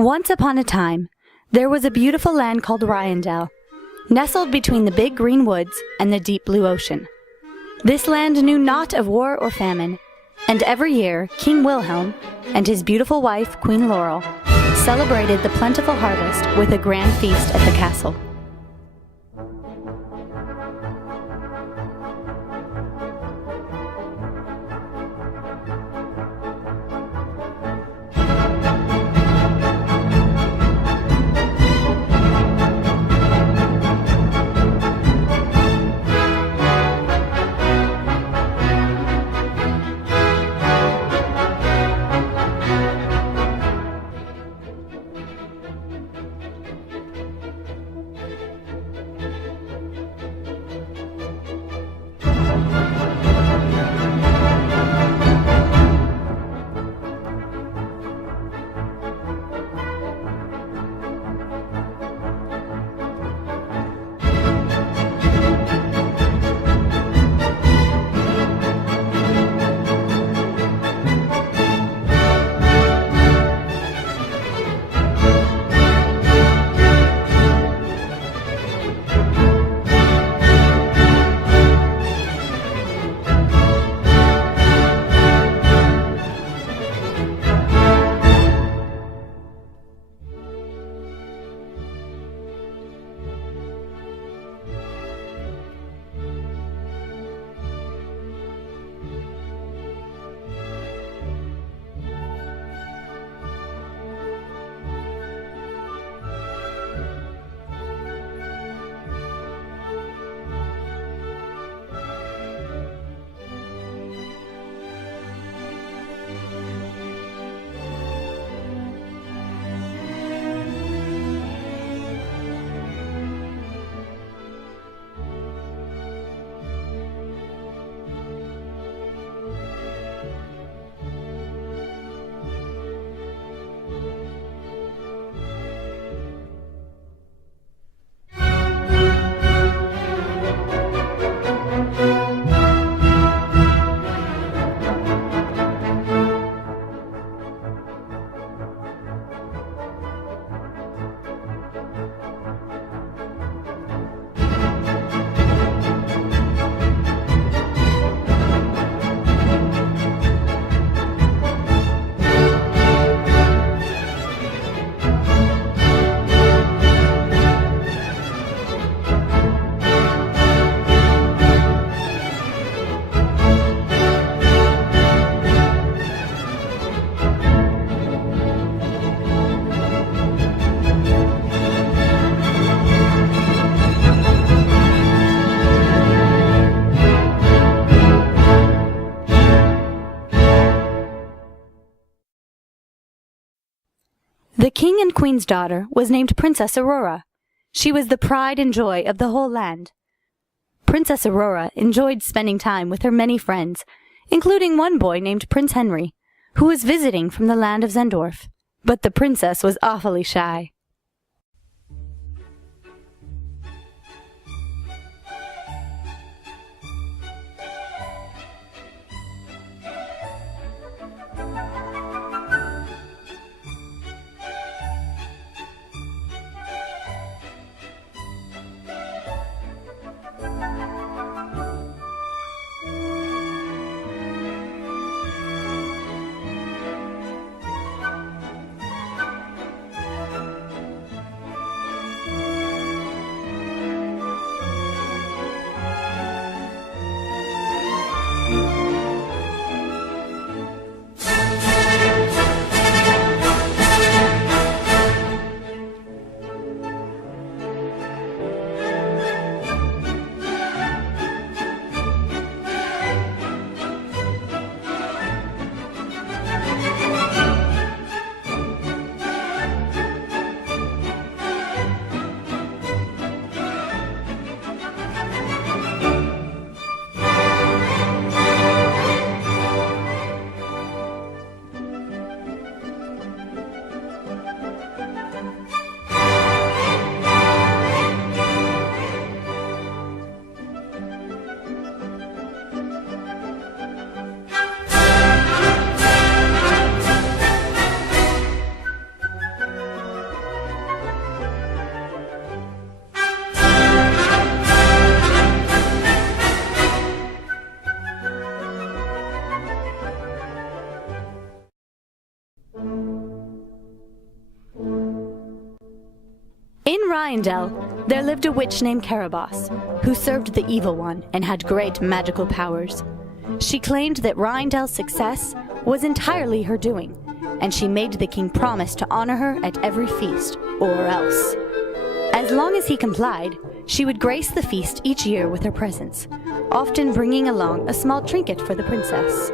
Once upon a time, there was a beautiful land called Ryandel, nestled between the big green woods and the deep blue ocean. This land knew naught of war or famine, and every year King Wilhelm and his beautiful wife, Queen Laurel, celebrated the plentiful harvest with a grand feast at the castle. The king and queen's daughter was named Princess Aurora. She was the pride and joy of the whole land. Princess Aurora enjoyed spending time with her many friends, including one boy named Prince Henry, who was visiting from the land of Zendorf. But the princess was awfully shy. Ryandel, there lived a witch named Caraboss, who served the Evil One and had great magical powers. She claimed that Ryandel's success was entirely her doing, and she made the king promise to honor her at every feast, or else. As long as he complied, she would grace the feast each year with her presence, often bringing along a small trinket for the princess.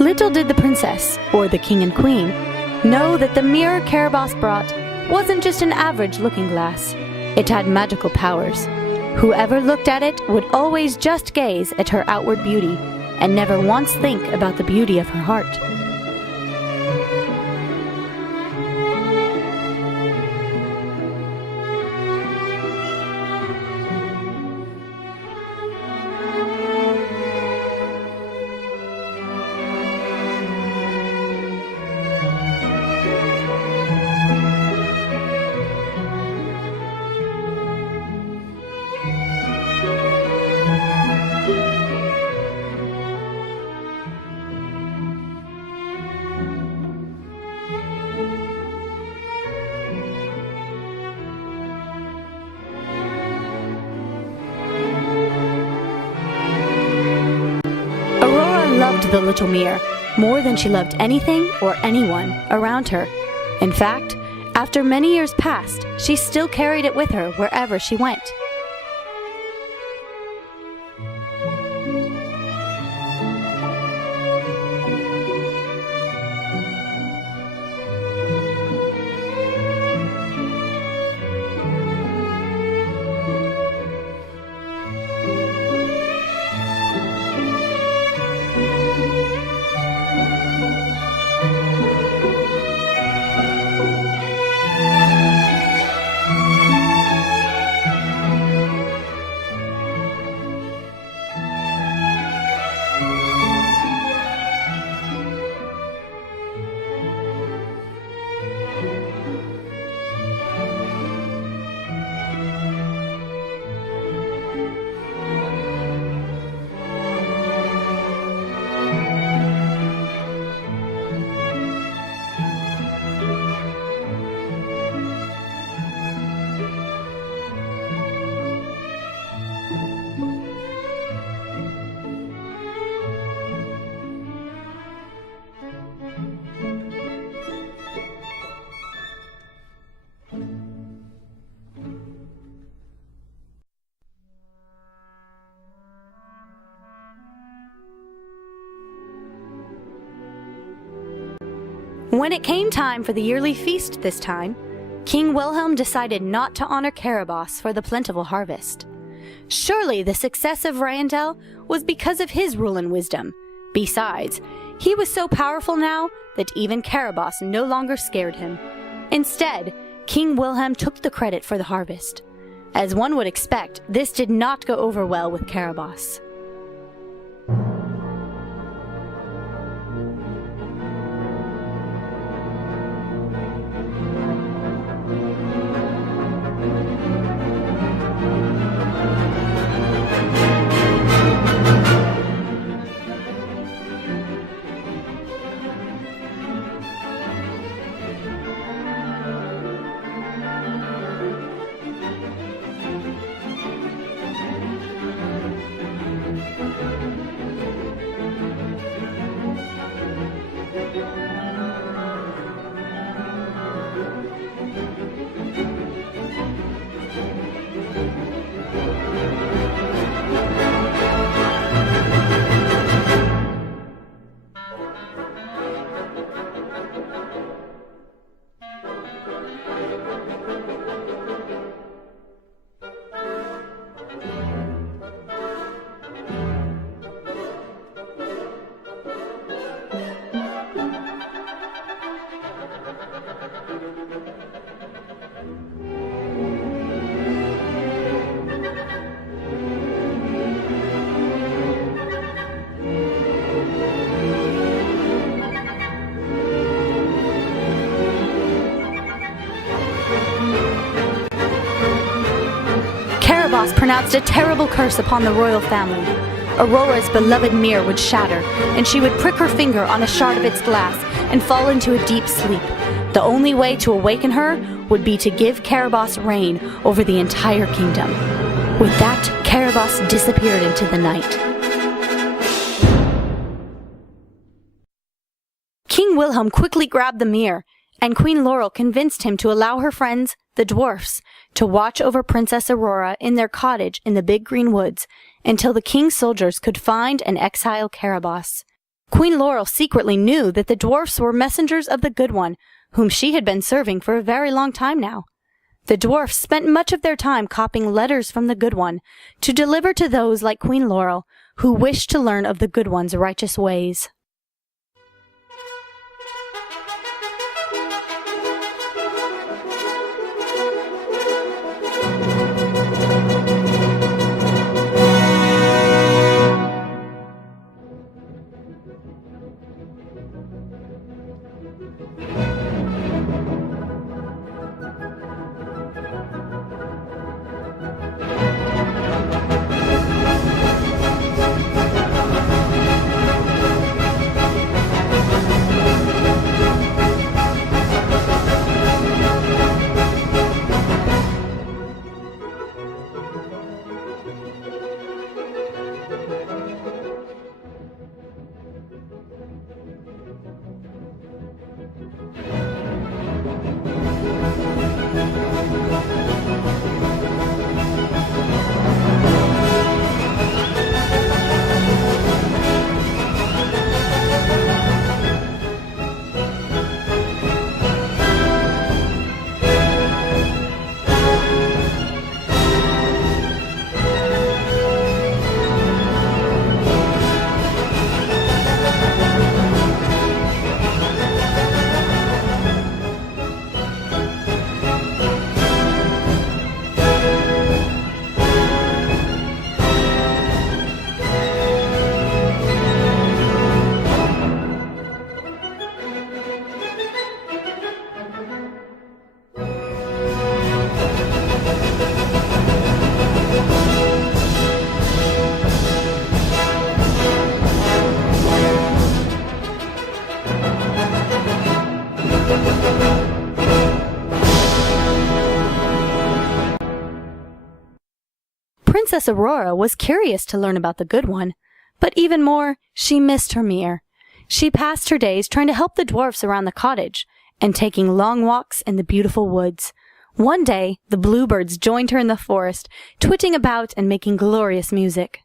Little did the princess, or the king and queen, know that the mirror Caraboss brought wasn't just an average looking glass. It had magical powers. Whoever looked at it would always just gaze at her outward beauty and never once think about the beauty of her heart. Loved the little mirror more than she loved anything or anyone around her. In fact, after many years passed, she still carried it with her wherever she went. When it came time for the yearly feast this time, King Wilhelm decided not to honor Caraboss for the plentiful harvest. Surely the success of Ryandel was because of his rule and wisdom. Besides, he was so powerful now that even Caraboss no longer scared him. Instead, King Wilhelm took the credit for the harvest. As one would expect, this did not go over well with Caraboss. Caraboss pronounced a terrible curse upon the royal family. Aurora's beloved mirror would shatter, and she would prick her finger on a shard of its glass and fall into a deep sleep. The only way to awaken her would be to give Caraboss reign over the entire kingdom. With that, Caraboss disappeared into the night. King Wilhelm quickly grabbed the mirror, and Queen Laurel convinced him to allow her friends, the dwarfs, to watch over Princess Aurora in their cottage in the Big Green Woods until the king's soldiers could find and exile Caraboss. Queen Laurel secretly knew that the dwarfs were messengers of the Good One, whom she had been serving for a very long time now. The dwarfs spent much of their time copying letters from the Good One to deliver to those like Queen Laurel who wished to learn of the Good One's righteous ways. Princess Aurora was curious to learn about the Good One, but even more, she missed her mirror. She passed her days trying to help the dwarfs around the cottage and taking long walks in the beautiful woods. One day, the bluebirds joined her in the forest, twitting about and making glorious music.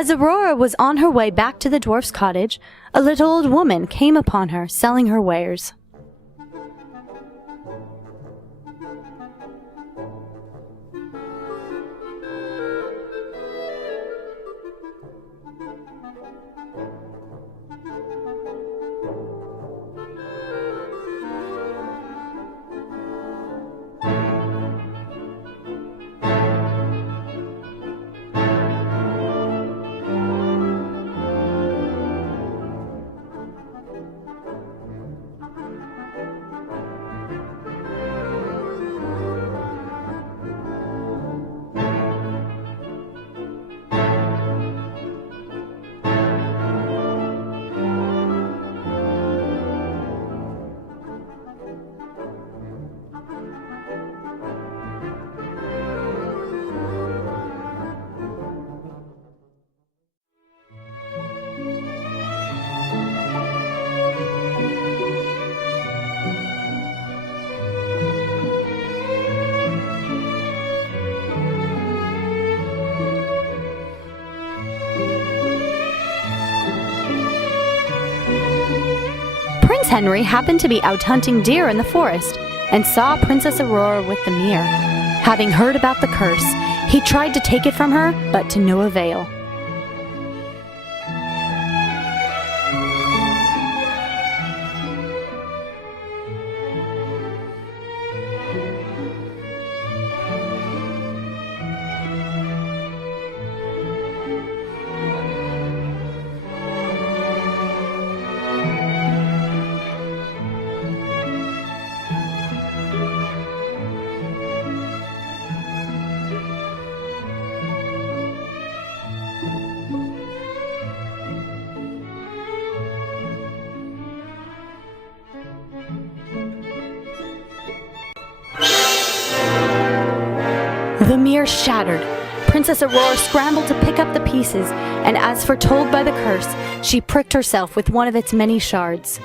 As Aurora was on her way back to the dwarf's cottage, a little old woman came upon her selling her wares. Henry happened to be out hunting deer in the forest and saw Princess Aurora with the mirror. Having heard about the curse, he tried to take it from her, but to no avail. The mirror shattered. Princess Aurora scrambled to pick up the pieces, and as foretold by the curse, she pricked herself with one of its many shards.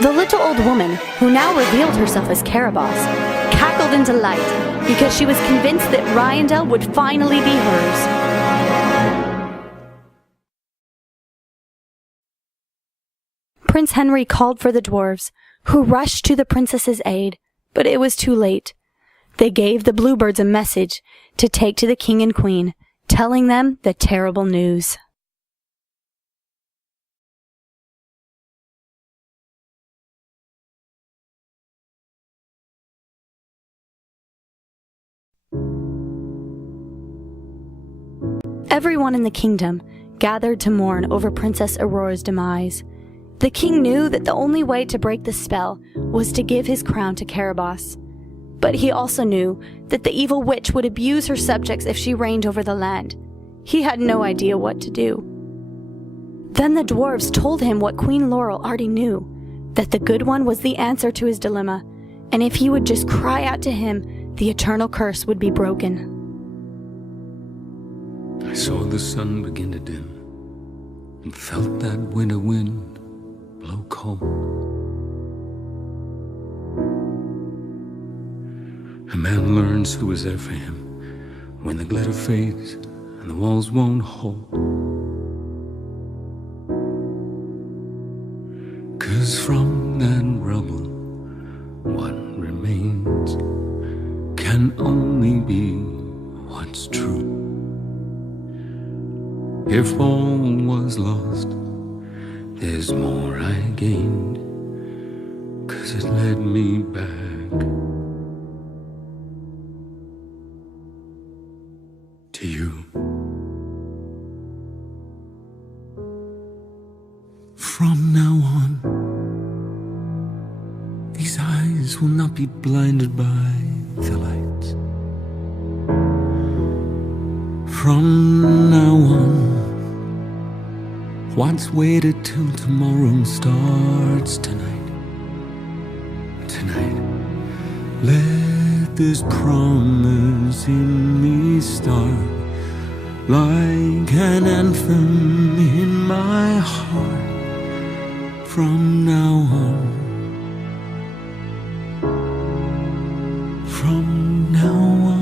The little old woman, who now revealed herself as Caraboss, cackled in delight because she was convinced that Ryandel would finally be hers. Prince Henry called for the dwarves, who rushed to the princess's aid, but it was too late. They gave the bluebirds a message to take to the king and queen, telling them the terrible news. Everyone in the kingdom gathered to mourn over Princess Aurora's demise. The king knew that the only way to break the spell was to give his crown to Caraboss. But he also knew that the evil witch would abuse her subjects if she reigned over the land. He had no idea what to do. Then the dwarves told him what Queen Laurel already knew, that the Good One was the answer to his dilemma, and if he would just cry out to him, the eternal curse would be broken. I saw the sun begin to dim and felt that winter wind blow cold. A man learns who is there for him when the glitter fades and the walls won't hold. 'Cause from that rubble what remains can only be what's true. If all was lost, there's more I gained, 'cause it led me back to you. From now on, these eyes will not be blinded by the lights. From now on, what's waited till tomorrow starts tonight. Tonight, let this promise in me start like an anthem in my heart. From now on, from now on.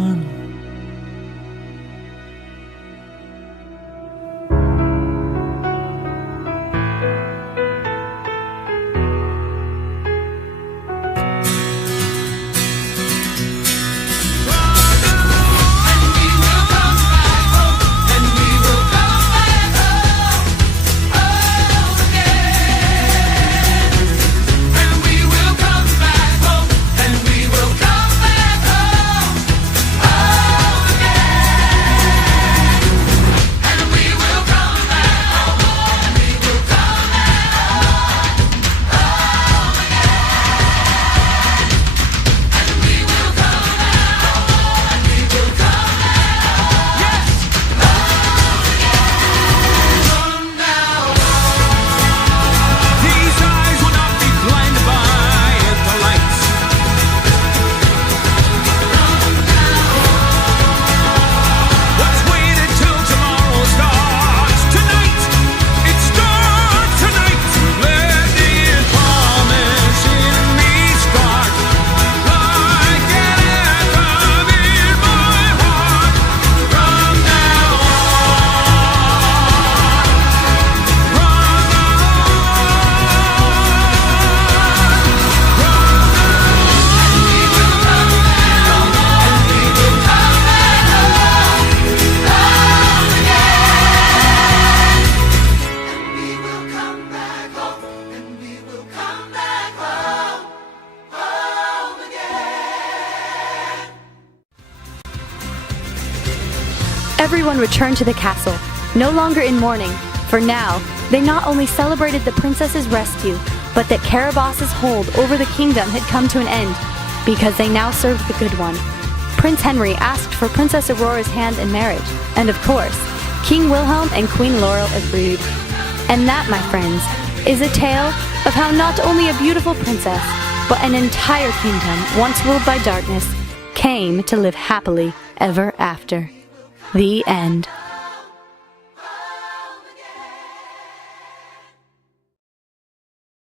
Everyone returned to the castle, no longer in mourning, for now they not only celebrated the princess's rescue, but that Caraboss's hold over the kingdom had come to an end, because they now served the good one. Prince Henry asked for Princess Aurora's hand in marriage, and of course, King Wilhelm and Queen Laurel agreed. And that, my friends, is a tale of how not only a beautiful princess, but an entire kingdom, once ruled by darkness, came to live happily ever after. The end.